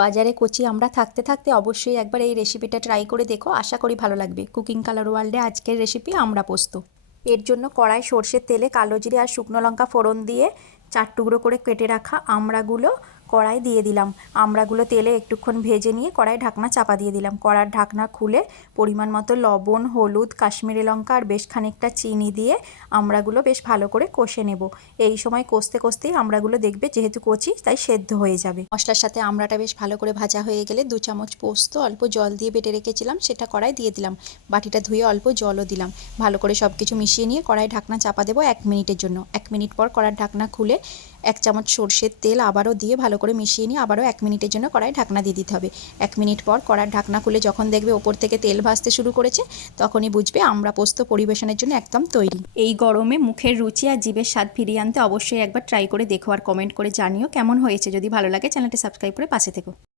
বাজারে কচি আমরা থাকতে থাকতে অবশ্যই একবার এই রেসিপিটা ট্রাই করে দেখো, আশা করি ভালো লাগবে। কুকিং কালার ওয়ার্ল্ডে আজকের রেসিপি আমড়া পোস্ত। এর জন্য কড়াই সর্ষের তেলে কালো জিরে আর শুকনো লঙ্কা ফোড়ন দিয়ে 4 টুকরো করে কেটে রাখা আমড়াগুলো কড়াই দিয়ে দিলাম। আমড়াগুলো তেলে একটুক্ষণ ভেজে নিয়ে কড়াই ঢাকনা চাপা দিয়ে দিলাম। কড়ার ঢাকনা খুলে পরিমাণ মতো লবণ, হলুদ, কাশ্মীরি লঙ্কা আর বেশ খানিকটা চিনি দিয়ে আমড়াগুলো বেশ ভালো করে কষে নেব। এই সময় কষতে কষতেই আমড়াগুলো দেখবে যেহেতু কচি তাই সেদ্ধ হয়ে যাবে। মশলার সাথে আমড়াটা বেশ ভালো করে ভাজা হয়ে গেলে 2 চামচ পোস্ত অল্প জল দিয়ে বেটে রেখেছিলাম সেটা কড়াই দিয়ে দিলাম। বাটিটা ধুয়ে অল্প জলও দিলাম। ভালো করে সব কিছু মিশিয়ে নিয়ে কড়াই ঢাকনা চাপা দেবো 1 মিনিটের জন্য। 1 মিনিট পর কড়ার ঢাকনা খুলে 1 চামচ সর্ষের তেল আবারও দিয়ে ভালো করে মিশিয়ে নিয়ে আবারও 1 মিনিটের জন্য কড়াই ঢাকনা দিয়ে দিতে হবে। 1 মিনিট পর কড়ার ঢাকনা খুলে যখন দেখবে ওপর থেকে তেল ভাসতে শুরু করেছে তখনই বুঝবে আমড়া পোস্ত পরিবেশনের জন্য একদম তৈরি। এই গরমে মুখের রুচি আর জিভের স্বাদ ফিরিয়ে আনতে অবশ্যই একবার ট্রাই করে দেখো আর কমেন্ট করে জানিও কেমন হয়েছে। যদি ভালো লাগে চ্যানেলটি সাবস্ক্রাইব করে পাশে থেকো।